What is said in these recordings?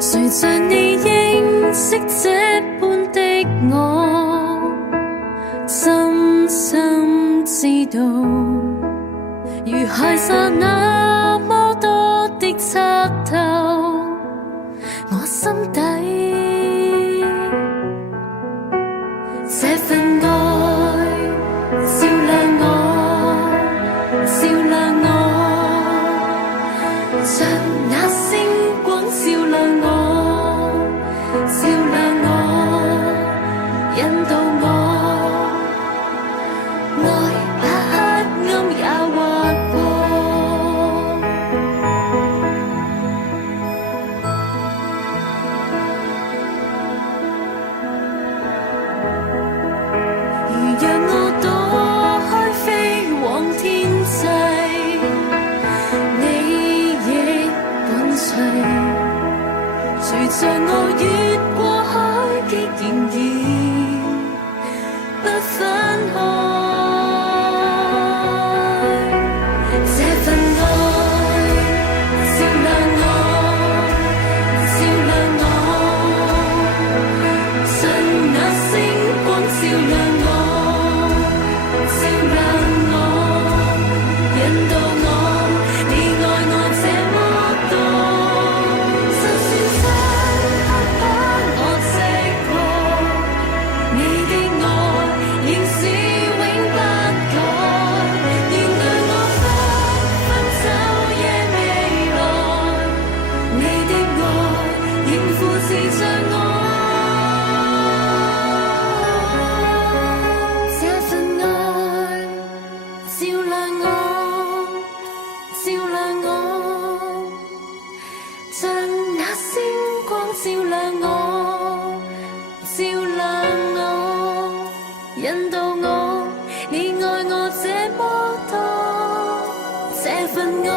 誰像你認識這般的我，深深知道，如海沙那麼多的測透我心底。這份愛照亮我，照亮我，像那星光照亮我，照亮我，引導我，愛把黑暗也劃破。如讓我躲開飛往天際，你亦伴隨，隨着我越過海極仍然不分開。這份愛照亮我，照亮我，像那星光照亮我，照亮我，引導我，你愛我這麼多，就算漆黑把我遮過，你的愛仍是永不改，原諒我不分晝夜未來，你的愛仍扶持着我。這份愛照亮我，照亮我，像那星光照亮我，照亮我，引導我，你愛我這麼多。這份愛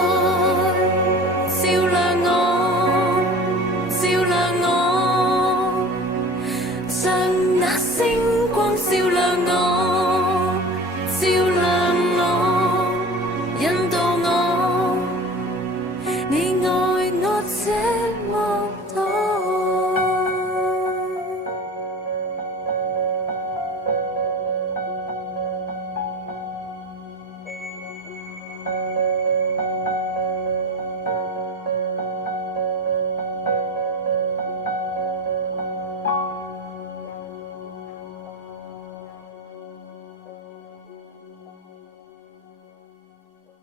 照亮我，照亮我，像那星光照亮我，照亮我，引導我，你愛我這麼多。